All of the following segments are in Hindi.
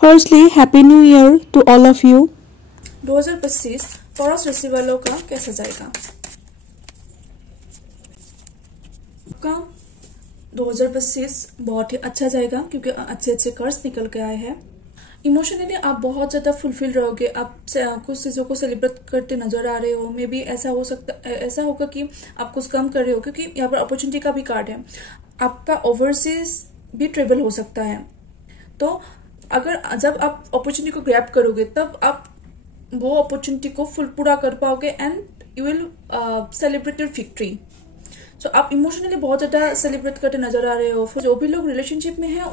Firstly, Happy New Year to all of you. 2025 taurus राशि वालों का कैसा जाएगा? का 2025 बहुत ही अच्छा जाएगा क्योंकि अच्छे अच्छे कर्ज निकल के आए हैं। इमोशनली आप बहुत ज्यादा फुलफिल रहोगे। आप कुछ चीजों को सेलिब्रेट करते नजर आ रहे हो। मे बी ऐसा होगा कि आप कुछ कम कर रहे हो क्योंकि यहाँ पर अपॉर्चुनिटी का भी कार्ड है। आपका ओवरसीज भी ट्रेवल हो सकता है। तो जब आप अपॉर्चुनिटी को ग्रैब करोगे तब आप वो अपॉर्चुनिटी को पूरा कर पाओगे and you will celebrate your victory. So आप इमोशनली बहुत ज्यादा सेलिब्रेट करते नजर आ रहे हो। जो भी लोग रिलेशनशिप में हैं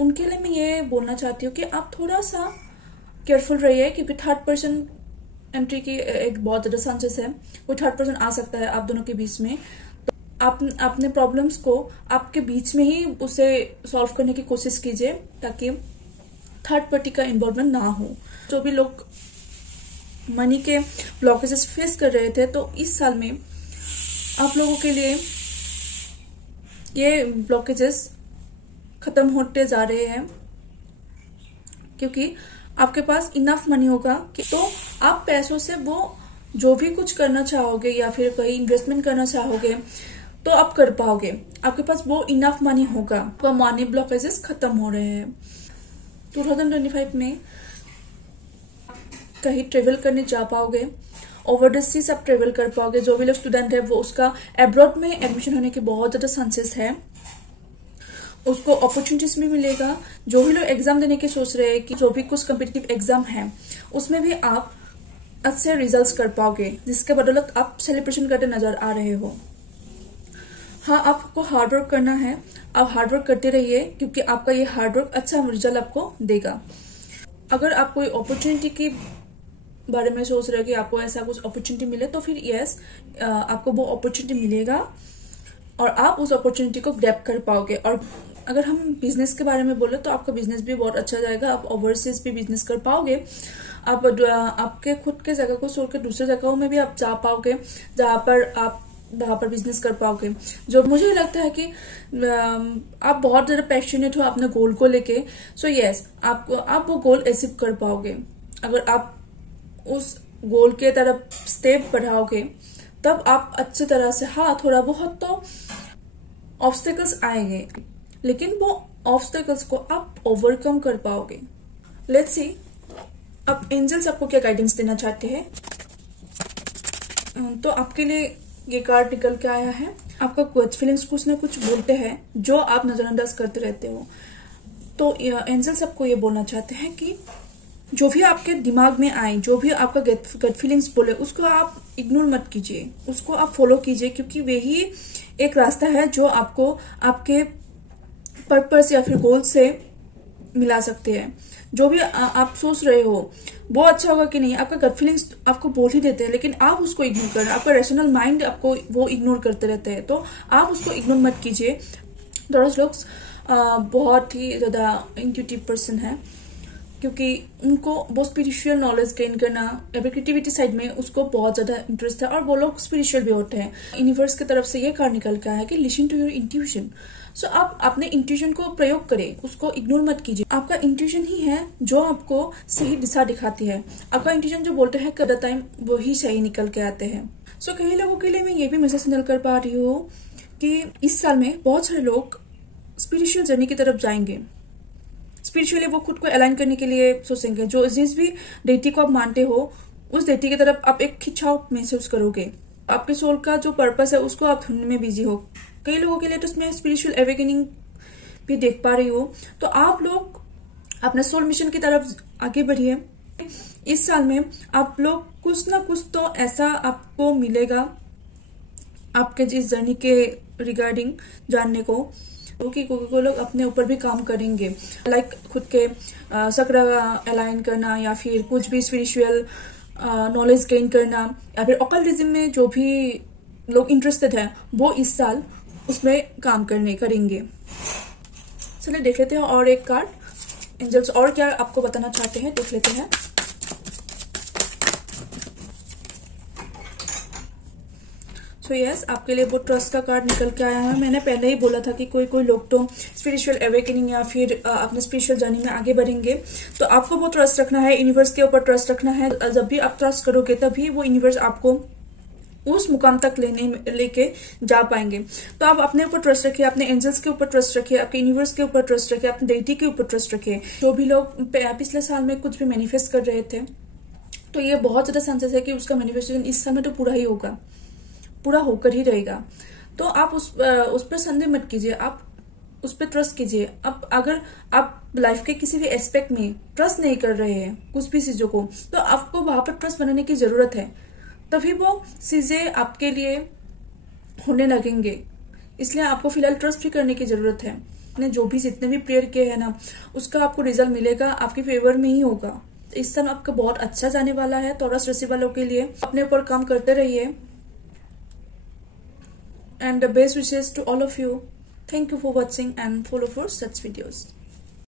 उनके लिए मैं ये बोलना चाहती हूँ कि आप थोड़ा सा केयरफुल रहिए क्योंकि थर्ड पर्सन एंट्री की एक बहुत ज्यादा चांसेस है। कोई थर्ड पर्सन आ सकता है आप दोनों के बीच में। आप अपने प्रॉब्लम्स को आपके बीच में ही उसे सॉल्व करने की कोशिश कीजिए ताकि थर्ड पार्टी का इन्वॉल्वमेंट ना हो। जो भी लोग मनी के ब्लॉकेजेस फेस कर रहे थे तो इस साल में आप लोगों के लिए ये ब्लॉकेजेस खत्म होते जा रहे हैं क्योंकि आपके पास इनफ मनी होगा कि तो आप पैसों से वो जो भी कुछ करना चाहोगे या फिर कहीं इन्वेस्टमेंट करना चाहोगे तो आप कर पाओगे। आपके पास वो इनफ मनी होगा। तो मनी ब्लॉकेजेस खत्म हो रहे हैं। 2025 में कहीं ट्रेवल करने जा पाओगे। ओवरसीज आप ट्रेवल कर पाओगे। जो भी लोग स्टूडेंट है वो उसका अब्रॉड में एडमिशन होने के बहुत ज्यादा चांसेस है। उसको अपॉर्चुनिटीज भी मिलेगा। जो भी लोग एग्जाम देने की सोच रहे हैं कि जो भी कुछ कम्पिटिटिव एग्जाम है उसमें भी आप अच्छे रिजल्ट्स कर पाओगे जिसके बदौलत आप सेलिब्रेशन करते नजर आ रहे हो। हाँ, आपको हार्डवर्क करना है। आप हार्डवर्क करते रहिए क्योंकि आपका ये हार्डवर्क अच्छा रिजल्ट आपको देगा। अगर आप कोई अपॉर्चुनिटी के बारे में सोच रहे हो कि आपको ऐसा कुछ अपॉर्चुनिटी मिले तो फिर यस आपको वो अपॉर्चुनिटी मिलेगा और आप उस अपॉर्चुनिटी को ग्रैब कर पाओगे। और अगर हम बिजनेस के बारे में बोले तो आपका बिजनेस भी बहुत अच्छा जाएगा। आप ओवरसीज भी बिजनेस कर पाओगे। आप आपके खुद के जगह को छोड़कर दूसरे जगहों में भी आप जा पाओगे जहां पर बिजनेस कर पाओगे। जो मुझे लगता है कि आप बहुत ज्यादा पैशनेट हो अपने गोल को लेके। सो यस आप वो गोल अचीव कर पाओगे। अगर आप उस गोल के तरफ स्टेप बढ़ाओगे तब आप अच्छी तरह से थोड़ा बहुत तो ऑब्स्टेकल्स आएंगे लेकिन वो ऑब्स्टेकल्स को आप ओवरकम कर पाओगे। लेट्स सी अब एंजल्स आपको क्या गाइडेंस देना चाहते हैं। तो आपके लिए ये कार्ड निकल के आया है। आपका गट फीलिंग्स कुछ ना कुछ बोलते हैं जो आप नजरअंदाज करते रहते हो। तो एंजल्स आपको ये बोलना चाहते हैं कि जो भी आपके दिमाग में आए, जो भी आपका गट फीलिंग्स बोले उसको आप इग्नोर मत कीजिए। उसको आप फॉलो कीजिए क्योंकि वही एक रास्ता है जो आपको आपके पर्पस या फिर गोल से मिला सकते हैं। जो भी आप सोच रहे हो वो अच्छा होगा कि नहीं, आपका गट फीलिंग्स आपको बोल ही देते हैं लेकिन आप उसको इग्नोर कर रहे हैं। आपका रैशनल माइंड आपको वो इग्नोर करते रहते हैं तो आप उसको इग्नोर मत कीजिए। टॉरस लोग बहुत ही ज्यादा इंट्यूटिव पर्सन है क्योंकि उनको वो स्पिरिचुअल नॉलेज गेन करना या फिर क्रिएटिविटी साइड में उसको बहुत ज्यादा इंटरेस्ट है और वो लोग स्पिरिचुअल भी होते हैं। यूनिवर्स की तरफ से ये कार्ड निकल के आया है कि लिसन टू योर इंट्यूशन। सो आप अपने इंट्यूशन को प्रयोग करें, उसको इग्नोर मत कीजिए। आपका इंट्यूशन ही है जो आपको सही दिशा दिखाती है। आपका इंट्यूशन जो बोलते हैं कद टाइम वही सही निकल के आते हैं। सो कई लोगों के लिए मैं ये भी मैसेज निकल कर पा रही हूँ कि इस साल में बहुत सारे लोग स्पिरिचुअल जर्नी की तरफ जाएंगे। स्पिरिचुअली वो खुद को अलाइन करने के लिए सोचेंगे। जो जिस भी डेटी को आप मानते हो उस डेटी की तरफ आप एक खिंचाव महसूस करोगे। आपके सोल का जो पर्पस है उसको आप ढूंढने में बिजी हो। कई लोगों के लिए तो इसमें स्पिरिचुअल अवेकनिंग भी देख पा रही हो। तो आप लोग अपने सोल मिशन की तरफ आगे बढ़िए। इस साल में आप लोग कुछ ना कुछ तो ऐसा आपको मिलेगा आपके जिस जर्नी के रिगार्डिंग जानने को कि कोई लोग अपने ऊपर भी काम करेंगे। लाइक खुद के चक्र अलाइन करना या फिर कुछ भी स्पिरिचुअल नॉलेज गेन करना या फिर ऑकल्टिज्म में जो भी लोग इंटरेस्टेड है वो इस साल उसमें काम करेंगे। चलिए देख लेते हैं और एक कार्ड एंजल्स और क्या आपको बताना चाहते हैं देख लेते हैं। तो यस, आपके लिए वो ट्रस्ट का कार्ड निकल के आया है। मैंने पहले ही बोला था कि कोई कोई लोग तो स्पिरिचुअल अवेकनिंग या फिर अपने स्पिरिचुअल जर्नी में आगे बढ़ेंगे, तो आपको वो ट्रस्ट रखना है, यूनिवर्स के ऊपर ट्रस्ट रखना है। जब भी आप ट्रस्ट करोगे तभी वो यूनिवर्स आपको उस मुकाम तक लेके जा पाएंगे। तो आप अपने ऊपर ट्रस्ट रखिए, अपने एंजल्स के ऊपर ट्रस्ट रखिए, आपके यूनिवर्स के ऊपर ट्रस्ट रखिए, अपने डेटी के ऊपर ट्रस्ट रखिए। जो भी लोग पिछले साल में कुछ भी मैनिफेस्ट कर रहे थे, तो ये बहुत ज्यादा चांसेस है कि उसका मैनिफेस्टेशन इस समय तो पूरा ही होगा, पूरा होकर ही रहेगा। तो आप उस पर संदेह मत कीजिए, आप उस पर ट्रस्ट कीजिए। अब अगर आप लाइफ के किसी भी एस्पेक्ट में ट्रस्ट नहीं कर रहे हैं कुछ भी चीजों को, तो आपको वहां पर ट्रस्ट बनाने की जरूरत है, तभी वो चीजें आपके लिए होने लगेंगे। इसलिए आपको फिलहाल ट्रस्ट भी करने की जरूरत है। आपने जो भी जितने भी प्रेयर किए हैं ना, उसका आपको रिजल्ट मिलेगा, आपके फेवर में ही होगा। इस समय आपका बहुत अच्छा जाने वाला है टॉरस राशि वालों के लिए। अपने ऊपर काम करते रहिए and best wishes to all of you. Thank you for watching and follow for such videos.